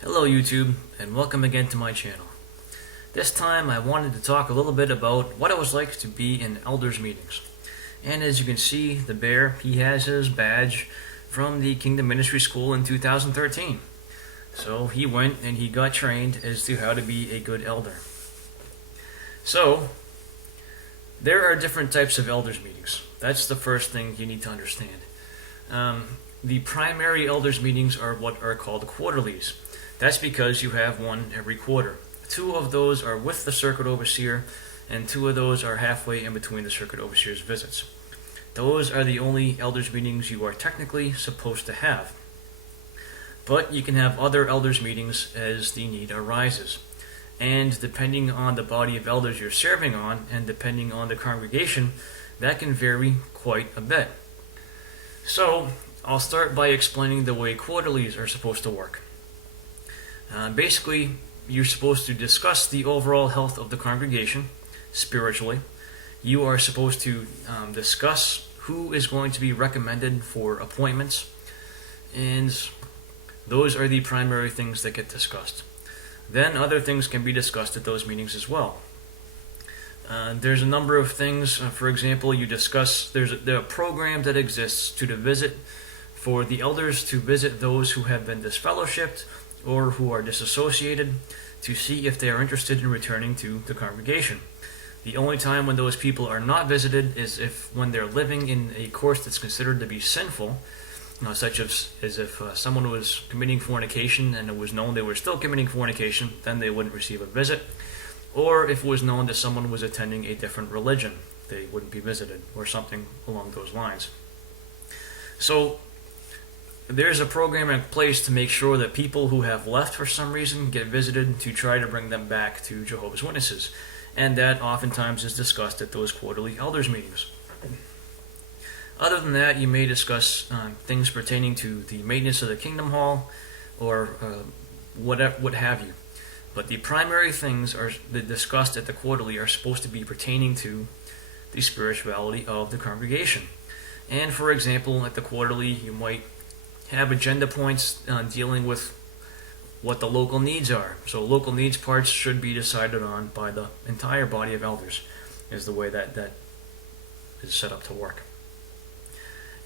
Hello YouTube, and welcome again to my channel. This time I wanted to talk a little bit about what it was like to be in elders meetings. And as you can see, the bear, he has his badge from the Kingdom Ministry School in 2013. So he went and he got trained as to how to be a good elder. So, there are different types of elders meetings. That's the first thing you need to understand. The primary elders meetings are what are called quarterlies. That's because you have one every quarter. Two of those are with the circuit overseer, and two of those are halfway in between the circuit overseer's visits. Those are the only elders meetings you are technically supposed to have. But you can have other elders meetings as the need arises. And depending on the body of elders you're serving on, and depending on the congregation, that can vary quite a bit. So, I'll start by explaining the way quarterlies are supposed to work. Basically, you're supposed to discuss the overall health of the congregation spiritually. You are supposed to discuss who is going to be recommended for appointments, and those are the primary things that get discussed. Then other things can be discussed at those meetings as well. There's a number of things. For example, you discuss there's a program that exists for the elders to visit those who have been disfellowshipped or who are disassociated to see if they are interested in returning to the congregation. The only time when those people are not visited is when they're living in a course that's considered to be sinful, such as if someone was committing fornication and it was known they were still committing fornication, then they wouldn't receive a visit. Or if it was known that someone was attending a different religion, they wouldn't be visited, or something along those lines. So, there's a program in place to make sure that people who have left for some reason get visited to try to bring them back to Jehovah's Witnesses. And that oftentimes is discussed at those quarterly elders meetings. Other than that, you may discuss things pertaining to the maintenance of the Kingdom Hall or what have you. But the primary things that discussed at the quarterly are supposed to be pertaining to the spirituality of the congregation. And for example, at the quarterly, you might have agenda points dealing with what the local needs are. So local needs parts should be decided on by the entire body of elders, is the way that is set up to work.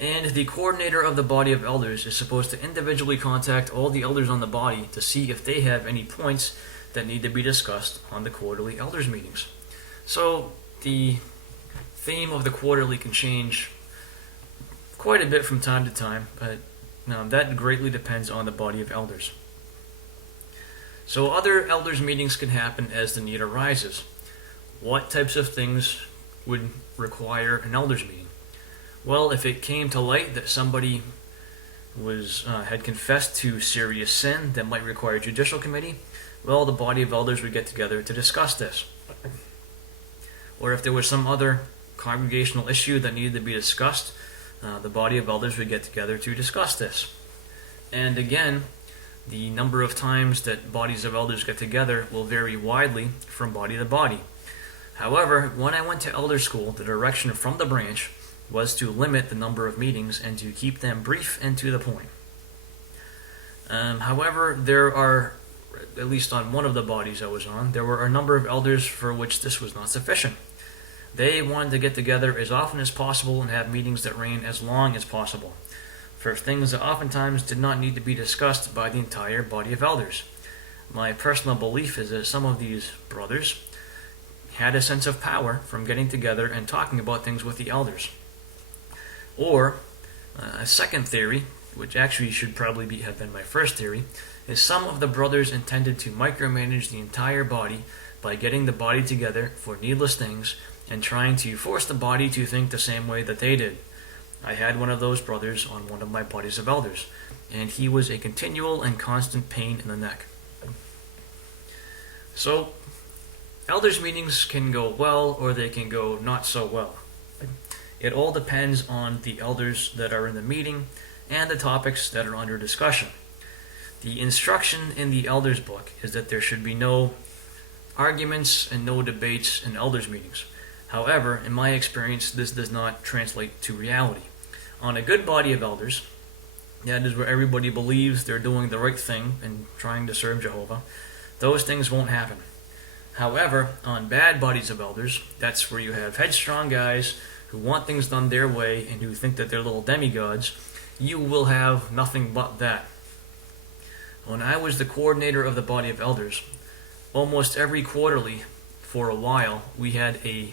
And the coordinator of the body of elders is supposed to individually contact all the elders on the body to see if they have any points that need to be discussed on the quarterly elders meetings. So the theme of the quarterly can change quite a bit from time to time, but that greatly depends on the body of elders. So other elders meetings can happen as the need arises. What types of things would require an elders meeting? Well, if it came to light that somebody had confessed to serious sin that might require a judicial committee, well, the body of elders would get together to discuss this. Or if there was some other congregational issue that needed to be discussed, the body of elders would get together to discuss this. And again, the number of times that bodies of elders get together will vary widely from body to body. However, when I went to elder school, the direction from the branch was to limit the number of meetings and to keep them brief and to the point. However, there are, at least on one of the bodies I was on, there were a number of elders for which this was not sufficient. They wanted to get together as often as possible and have meetings that ran as long as possible, for things that oftentimes did not need to be discussed by the entire body of elders. My personal belief is that some of these brothers had a sense of power from getting together and talking about things with the elders. Or, a second theory, which actually should probably have been my first theory, is some of the brothers intended to micromanage the entire body by getting the body together for needless things and trying to force the body to think the same way that they did. I had one of those brothers on one of my bodies of elders, and he was a continual and constant pain in the neck. So, elders meetings can go well or they can go not so well. It all depends on the elders that are in the meeting and the topics that are under discussion. The instruction in the elders book is that there should be no arguments and no debates in elders meetings. However, in my experience, this does not translate to reality. On a good body of elders, that is where everybody believes they're doing the right thing and trying to serve Jehovah, those things won't happen. However, on bad bodies of elders, that's where you have headstrong guys who want things done their way and who think that they're little demigods. You will have nothing but that. When I was the coordinator of the body of elders, almost every quarterly for a while, we had a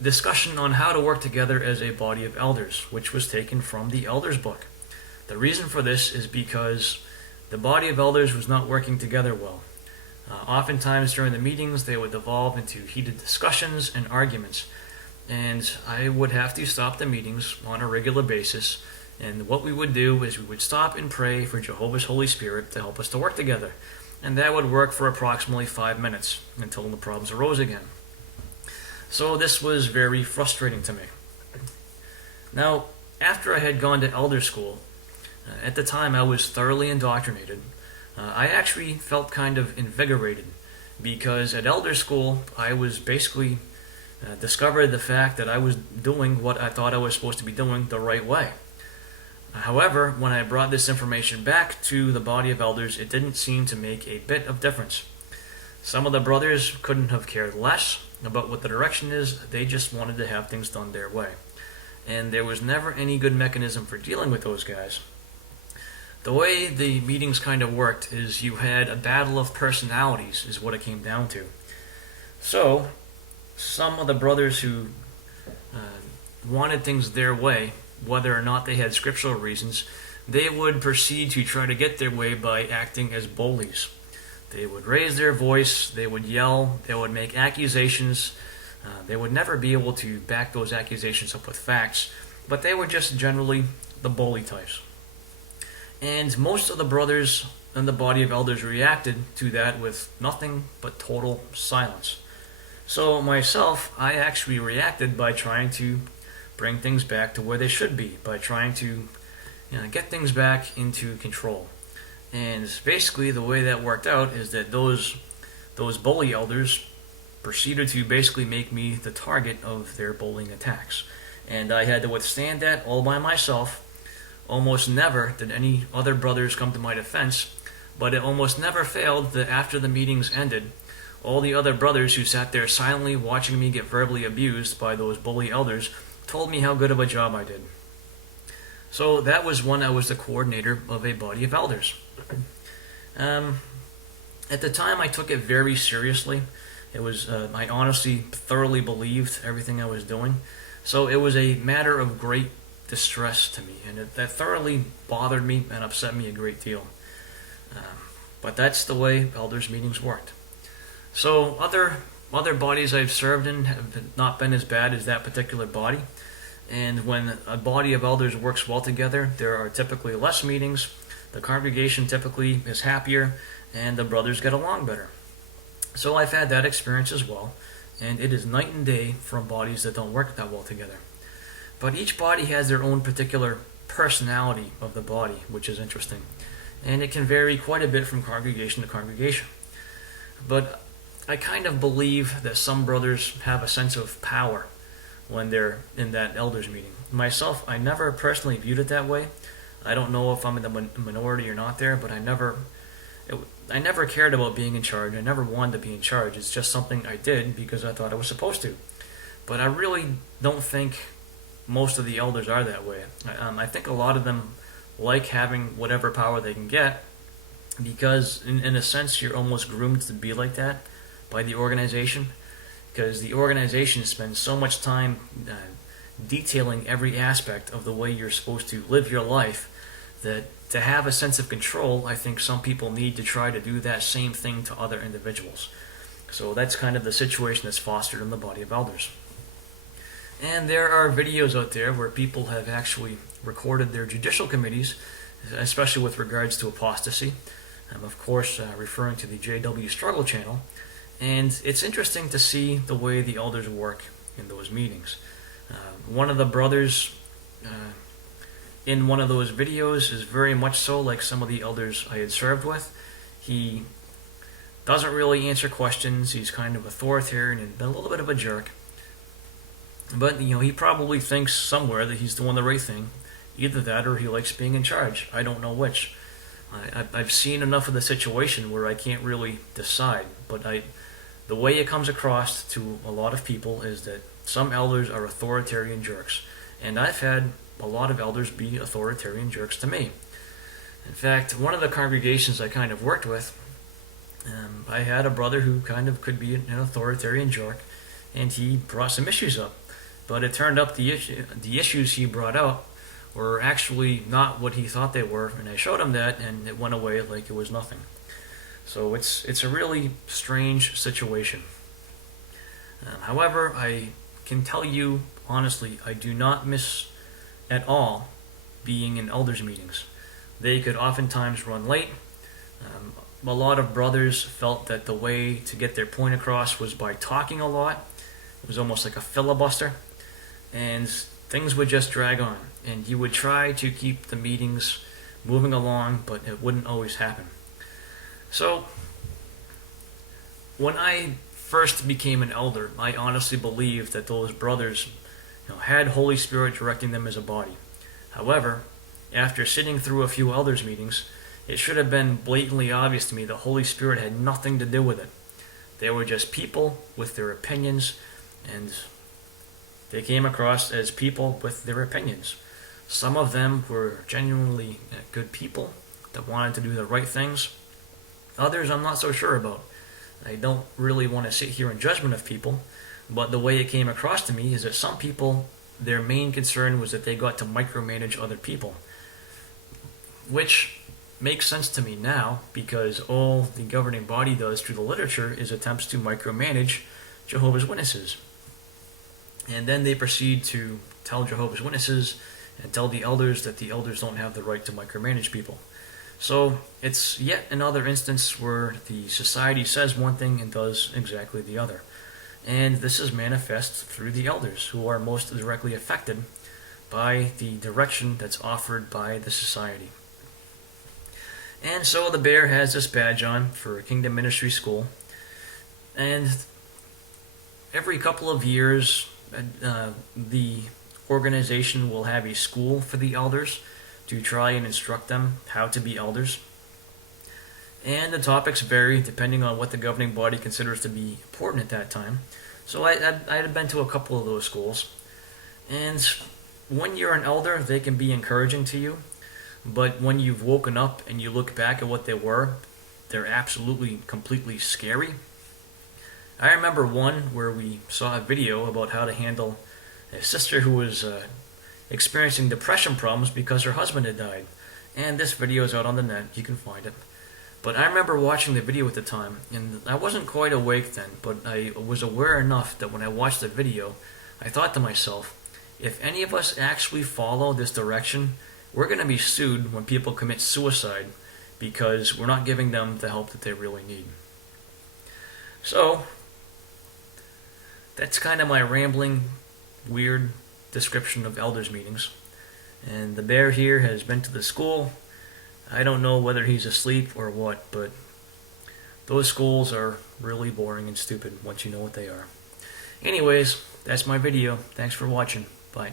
discussion on how to work together as a body of elders, which was taken from the Elders book. The reason for this is because the body of elders was not working together well. Oftentimes during the meetings, they would devolve into heated discussions and arguments, and I would have to stop the meetings on a regular basis. And what we would do is we would stop and pray for Jehovah's Holy Spirit to help us to work together. And that would work for approximately 5 minutes until the problems arose again. So this was very frustrating to me. Now, after I had gone to elder school, at the time I was thoroughly indoctrinated. I actually felt kind of invigorated because at elder school I was basically discovered the fact that I was doing what I thought I was supposed to be doing the right way. However, when I brought this information back to the body of elders, it didn't seem to make a bit of difference. Some of the brothers couldn't have cared less about what the direction is. They just wanted to have things done their way. And there was never any good mechanism for dealing with those guys. The way the meetings kind of worked is you had a battle of personalities is what it came down to. So, some of the brothers who wanted things their way, whether or not they had scriptural reasons, they would proceed to try to get their way by acting as bullies. They would raise their voice, they would yell, they would make accusations. They would never be able to back those accusations up with facts, but they were just generally the bully types. And most of the brothers in the body of elders reacted to that with nothing but total silence. So myself, I actually reacted by trying to bring things back to where they should be, by trying to get things back into control. And basically the way that worked out is that those bully elders proceeded to basically make me the target of their bullying attacks. And I had to withstand that all by myself. Almost never did any other brothers come to my defense, but it almost never failed that after the meetings ended, all the other brothers who sat there silently watching me get verbally abused by those bully elders told me how good of a job I did. So that was when I was the coordinator of a body of elders. At the time, I took it very seriously. It was I honestly thoroughly believed everything I was doing. So it was a matter of great distress to me, and that thoroughly bothered me and upset me a great deal. But that's the way elders meetings worked. So other bodies I've served in have not been as bad as that particular body. And when a body of elders works well together, there are typically less meetings, the congregation typically is happier, and the brothers get along better. So I've had that experience as well, and it is night and day from bodies that don't work that well together. But each body has their own particular personality of the body, which is interesting. And it can vary quite a bit from congregation to congregation. But I kind of believe that some brothers have a sense of power when they're in that elders meeting. Myself, I never personally viewed it that way. I don't know if I'm in the minority or not there, but I never cared about being in charge. I never wanted to be in charge. It's just something I did because I thought I was supposed to. But I really don't think most of the elders are that way. I think a lot of them like having whatever power they can get because, in a sense, you're almost groomed to be like that by the organization, because the organization spends so much time detailing every aspect of the way you're supposed to live your life that to have a sense of control, I think some people need to try to do that same thing to other individuals. So that's kind of the situation that's fostered in the body of elders. And there are videos out there where people have actually recorded their judicial committees, especially with regards to apostasy. I'm, of course, referring to the JW Struggle channel. And it's interesting to see the way the elders work in those meetings. One of the brothers in one of those videos is very much so like some of the elders I had served with. He doesn't really answer questions. He's kind of authoritarian and a little bit of a jerk. But, he probably thinks somewhere that he's doing the right thing, Either that or he likes being in charge. I don't know which. I've seen enough of the situation where I can't really decide, but the way it comes across to a lot of people is that some elders are authoritarian jerks, and I've had a lot of elders be authoritarian jerks to me. In fact, one of the congregations I kind of worked with, I had a brother who kind of could be an authoritarian jerk, and he brought some issues up. But it turned out the issues he brought out were actually not what he thought they were, and I showed him that, and it went away like it was nothing. So it's a really strange situation. However, I can tell you honestly, I do not miss at all being in elders meetings. They could oftentimes run late. A lot of brothers felt that the way to get their point across was by talking a lot. It was almost like a filibuster, and things would just drag on, and you would try to keep the meetings moving along, but it wouldn't always happen. So when I first became an elder, I honestly believed that those brothers had Holy Spirit directing them as a body. However, after sitting through a few elders meetings, it should have been blatantly obvious to me that Holy Spirit had nothing to do with it. They were just people with their opinions, and they came across as people with their opinions. Some of them were genuinely good people that wanted to do the right things. Others I'm not so sure about. I don't really want to sit here in judgment of people, but the way it came across to me is that some people, their main concern was that they got to micromanage other people, which makes sense to me now, because all the governing body does through the literature is attempts to micromanage Jehovah's Witnesses. And then they proceed to tell Jehovah's Witnesses and tell the elders that the elders don't have the right to micromanage people. So it's yet another instance where the society says one thing and does exactly the other. And this is manifest through the elders, who are most directly affected by the direction that's offered by the society. And so the bear has this badge on for Kingdom Ministry School, and every couple of years the organization will have a school for the elders to try and instruct them how to be elders. And the topics vary depending on what the governing body considers to be important at that time. So I had been to a couple of those schools, and when you're an elder, they can be encouraging to you. But when you've woken up and you look back at what they were, they're absolutely, completely scary. I remember one where we saw a video about how to handle a sister who was experiencing depression problems because her husband had died. And this video is out on the net, you can find it. But I remember watching the video at the time, and I wasn't quite awake then, but I was aware enough that when I watched the video, I thought to myself, if any of us actually follow this direction, we're going to be sued when people commit suicide because we're not giving them the help that they really need. So, that's kind of my rambling, weird description of elders meetings. And the bear here has been to the school. I don't know whether he's asleep or what, but those schools are really boring and stupid once you know what they are. Anyways, that's my video. Thanks for watching. Bye.